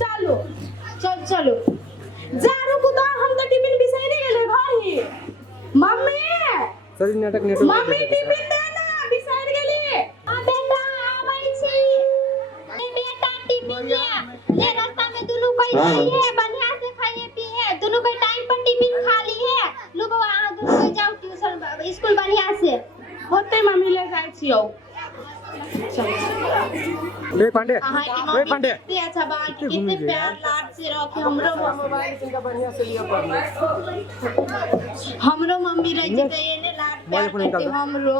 चलो चल चलो जारू कुदा हम तो टिफिन बिसैरे गेले भाई मम्मी सर नाटक मम्मी टिफिन दे ना बिसैर गेली हां बेटा आबै छी बेटा टिफिन ले रास्ता में दोनों कोई खाइए बढ़िया से खाइए पिए दोनों कोई टाइम पर टिफिन खा लिए लोग वहां दोनों कोई जाओ ट्यूशन स्कूल बढ़िया से होते मम्मी ले जाई छियो ले पांडे कितने अच्छा बात कितने प्यार लाड से रखे हमरो मोबाइल इनका बढ़िया से लिया पड़ हमरो मम्मी रही त एने लाड प्यार करते हमरो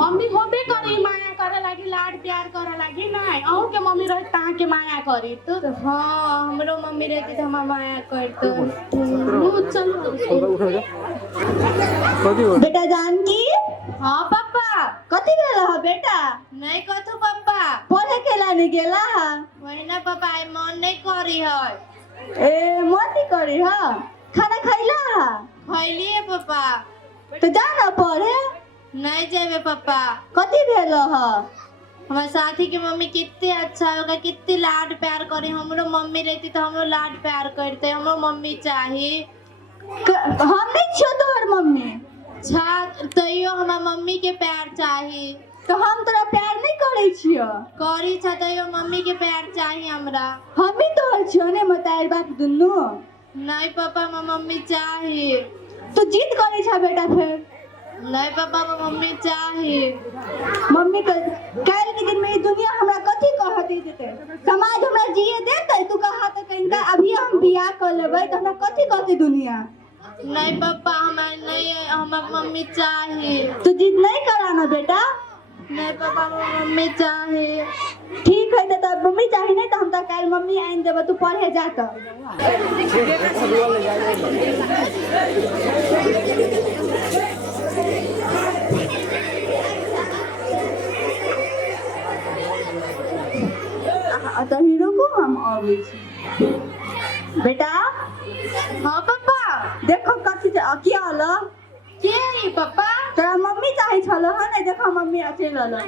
मम्मी होबे करी माया करे लागी लाड प्यार करे लागी नहीं अहू के मम्मी रही ता के माया करी तो हां हमरो मम्मी रहती त हम माया करतो चलो बेटा जानकी हां पापा कथि गेला ह बेटा नहीं कथु पापा पढ़े केला नहीं गेला वही ना पापा आई मन नहीं करी है ए मन नहीं करी ह खाना खैला खैलिए पापा तो जा ना पढ़े नहीं जेबे पापा कथि भेल ह हमारे साथी के मम्मी कितने अच्छा होगा कितने लाड प्यार करे हमरो मम्मी रहती तो हमरो लाड प्यार करते हमरो मम्मी चाहिए हम नहीं छो तोहर मम्मी छा तैयो हमार मम्मी के प्यार चाहिए तो हम तोरा प्यार नहीं करे छियो करी छ तैयो मम्मी के प्यार चाहिए हमरा हम भी तोहर छियो ने मतार बाप दुन्नु नहीं पापा हमार मम्मी चाहिए तो जिद करे छ बेटा फिर नहीं पापा हमार मम्मी चाहिए मम्मी कल के दिन में ये दुनिया हमरा कथि कहते देते समाज हमरा जिए देते तू कहा त कहिंदा अभी हम बियाह कर लेबै त हमरा कथि कहते दुनिया नहीं पापा हमारे नहीं हमार मम्मी चाहिए तो जिद नहीं कराना बेटा नहीं पापा मम्मी चाहिए ठीक है तो मम्मी चाहिए नहीं तो हम तो कल मम्मी आइन देब तू पढ़े जा त तो हीरो को हम आबै छी बेटा हां पापा देखो कथि किया हलो के है पापा तोरा मम्मी चाहि छलो ह नै देखो मम्मी अचे ललो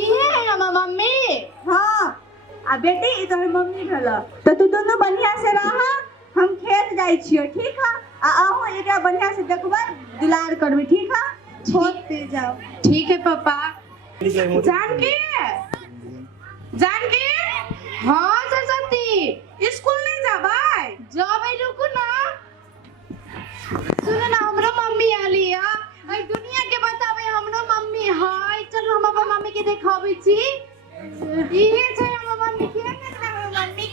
इहे है हमर मम्मी हां आ बेटी ई तोहर मम्मी भेलो तो तू दोनों बढ़िया से रह हम खेत जाई छियो ठीक है आ अहू एकरा बढ़िया से देखबै दुलार करबै ठीक है छोड़ पे जाओ ठीक है पापा जानकी जानकी हां सरस्वती स्कूल नहीं जाबै जाबै रुकू ना सुनो ना हमरो मम्मी आली है आई दुनिया के बताबै हमरो मम्मी हाय चलो हम अपन मम्मी के देखाबै छी इहे छै हमर मम्मी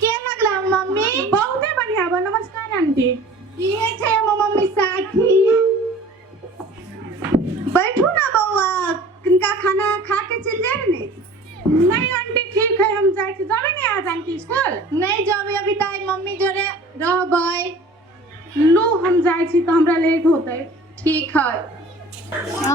के लगला मम्मी बहुते बढ़िया बा नमस्कार आंटी इहे छै हमर मम्मी साथी बैठू ना बउआ किनका खाना खा के चल जाए ने नहीं आंटी ठीक है हम जाए छी जाबे नहीं आज आंटी स्कूल नहीं जाबे अभी ताई मम्मी जोरे रहबै लो हम जाए छी तो हमरा लेट होतै ठीक है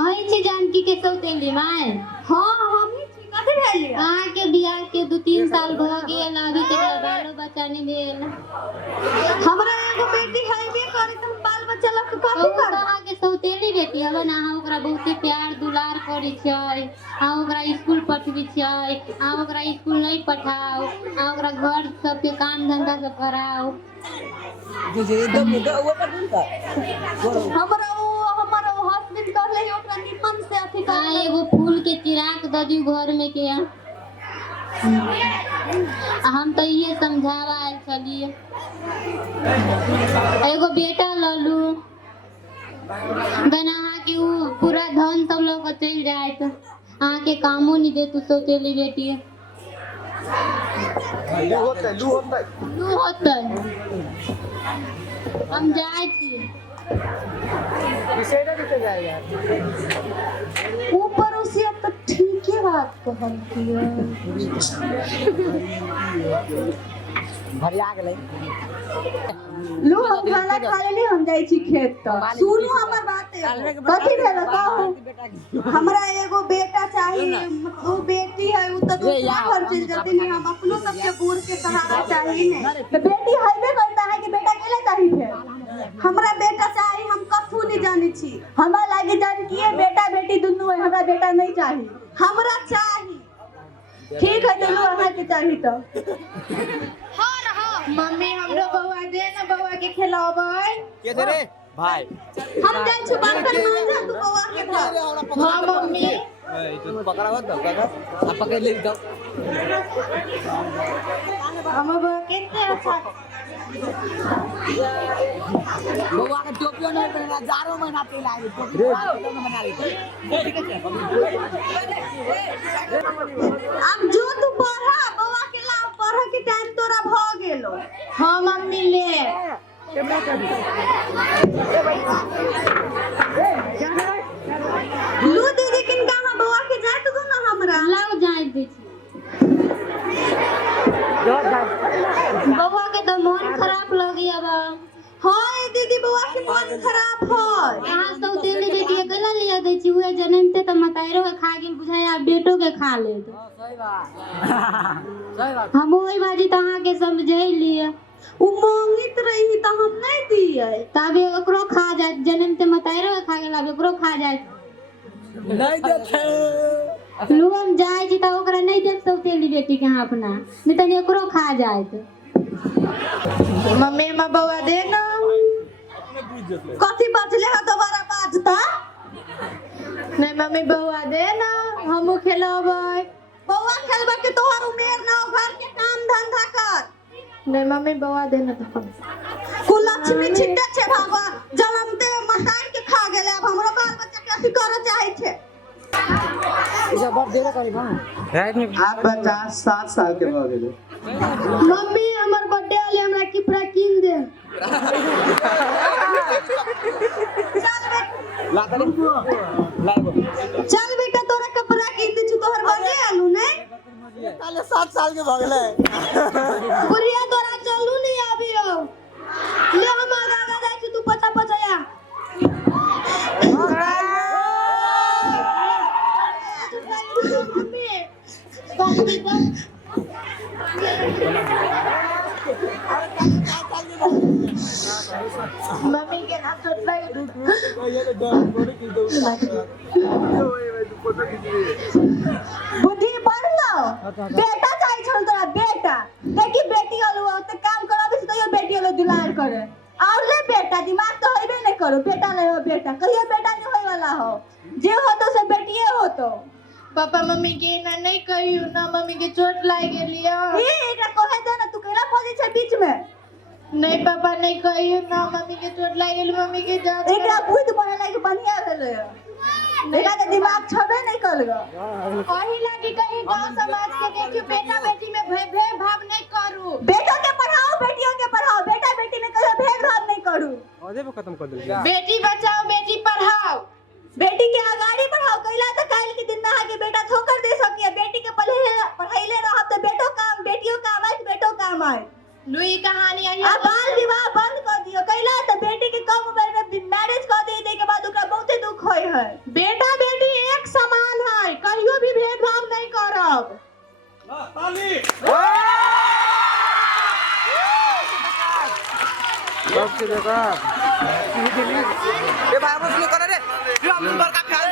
आई छी जानकी के सौतेली माय हां हम कथि भेलिए अहाँ के बियाह के 2-3 साल भ गेल अभी तक बालो बच्चा नहीं भेल हमरा एगो बेटी है बे करे तुम बाल बच्चा लक कथि कर अहाँ के सौतेली बेटी हवे ना अहाँ ओकरा बहुते प्यार दुलार करै छै अहाँ ओकरा स्कूल पठबै छै अहाँ ओकरा स्कूल नहीं पठाओ अहाँ ओकरा घर सब के काम धंधा सब कराओ हमरा हस्बैंड कर ले ओकरा निमन से अथि कर एगो फूल के चिराग द दियो घर में के हम तो ये समझावा आयल छलिए एगो बेटा ललू बना के वो पूरा धन सब लोग चल जाए तो अहाँ के कामो नहीं दे तू सोचेली बेटी लू होतै हम जाए छी ऊपर उसे तो ठीक है बात कहल किया भरिया गेलै लो हम खाना खा लेली हम जाई छी खेत त सुनु हमर बात कथि भेल कहू हमरा एगो बेटा चाहिए वो बेटी है उ त दूसरा घर चल जती नहीं हम अपनो सबके बूढ़ के सहारा चाहिए ने तो बेटी हइबे करता है कि बेटा केले चाहिए हमरा बेटा चाहिए हम कथु नहीं जाने छी हमरा लागे जान किए बेटा बेटी दुनु है हमरा बेटा नहीं चाहिए हमरा चाहिए ठीक है चलो अहाँ के चाहिए तो हां रहा मम्मी हमरो बउआ दे ना बउआ के खिलाबै के दे रे भाई हम जान छु बर्तन मांजा तू बउआ के दे हां मम्मी itu पकड़ा मत दो काका आप पकड़ ले दो हम बउआ कितने अच्छा बउआ के टोपियो नहीं पहना जारो महीना पे लाए टोपी बना रही ठीक है अब जो तू पढ़ा बउआ के लाओ पढ़ के टाइम तोरा भ गेलो हां मम्मी ले लू दीदी किन कहां बउआ के जाए तो ना हमरा लाओ जाए दे छी बउआ के तो मन खराब लगी अब हां दीदी बउआ के मन खराब है यहाँ तो तेरे बेटी अकेला लिया दे छी हुए जन्म ते तो मताइरो के खा गेल बुझाया बेटो के खा ले सही बात हम ओई बाजी तहां के समझै लिए उ मांगित रही त हम नहीं दिए तब एकरो खा जाए जन्म ते मताइरो के खा गेल अब एकरो खा जाए नहीं देखे लू हम जाए छी त ओकरा नहीं देख सकते बेटी के हां अपना नहीं तनी एकरो खा जाए मम्मी में बउआ दे ना कथी बचले है दोबारा बाजता नहीं मम्मी बउआ दे ना हमहू खेलबै बउआ खेलबा के तोहर उमेर ना हो घर के काम धंधा कर नहीं मम्मी बउआ दे ना तो कुलक्ष्मी छिट्टे छे भागवा जलमते मताई के खा गेले अब हमरो बाल बच्चा के अथी करे चाहे छे इसे बात देरा करी भाई राइट में आप 50-60 साल के हो गेले मम्मी हमर बर्थडे वाले हमरा की पूरा कीन दे ला करी ला चल बेटा तोरा कपड़ा कीन दे छु तोहर बर्थडे आलू नहीं काले 7 साल के हो गेले बुढ़िया तोरा चलू नहीं आबियो ले हम आगा जाय छी तू पचा पचाया मम्मी बाकी तो मम्मी के नाम तो बुद्धि पढ़ लो बेटा चाहे छोड़ तोरा बेटा देखी बेटी वालो तो काम करबे से कहियो बेटी वालो दुलार करे और ले बेटा दिमाग तो होइबे नहीं करो बेटा नहीं हो बेटा कहियो बेटा नहीं होय वाला हो जे हो तो से बेटिए हो तो पापा मम्मी के ना नहीं कहियो ना मम्मी के चोट लाग गेलियो ए एकरा कहे दे ना तू केरा फजे छे बीच में नहीं पापा नहीं कहियो ना मम्मी के चोट लाग गेल मम्मी के जात एकरा बुद्ध बने लागे बढ़िया भेले एकरा के दिमाग छबे नहीं करलो कहि लागी कहीं गांव समाज के देखियो बेटा बेटी में भेद भाव नहीं करू बेटों के पढ़ाओ बेटियों के पढ़ाओ बेटा बेटी में कहियो भेद भाव नहीं करू आधे पे खत्म कर दिल बेटी बचाओ बेटी पढ़ाओ बेटी के आगाड़ी बढ़ाओ कैला तो काल के दिन में आगे बेटा ठोकर दे सकिए बेटी के पढ़ाइले रहब तो बेटो काम बेटियों काम आए बेटो काम आए लुई कहानी आई अब बाल विवाह बंद कर दियो कैला तो बेटी के कम उम्र में मैरिज कर दे के बाद ओकरा बहुते दुख होय है बेटा बेटी एक समान है कहियो भी भेदभाव नहीं करब सबसे देखा ए भाई मुझे करे रे हम नंबर का ख्याल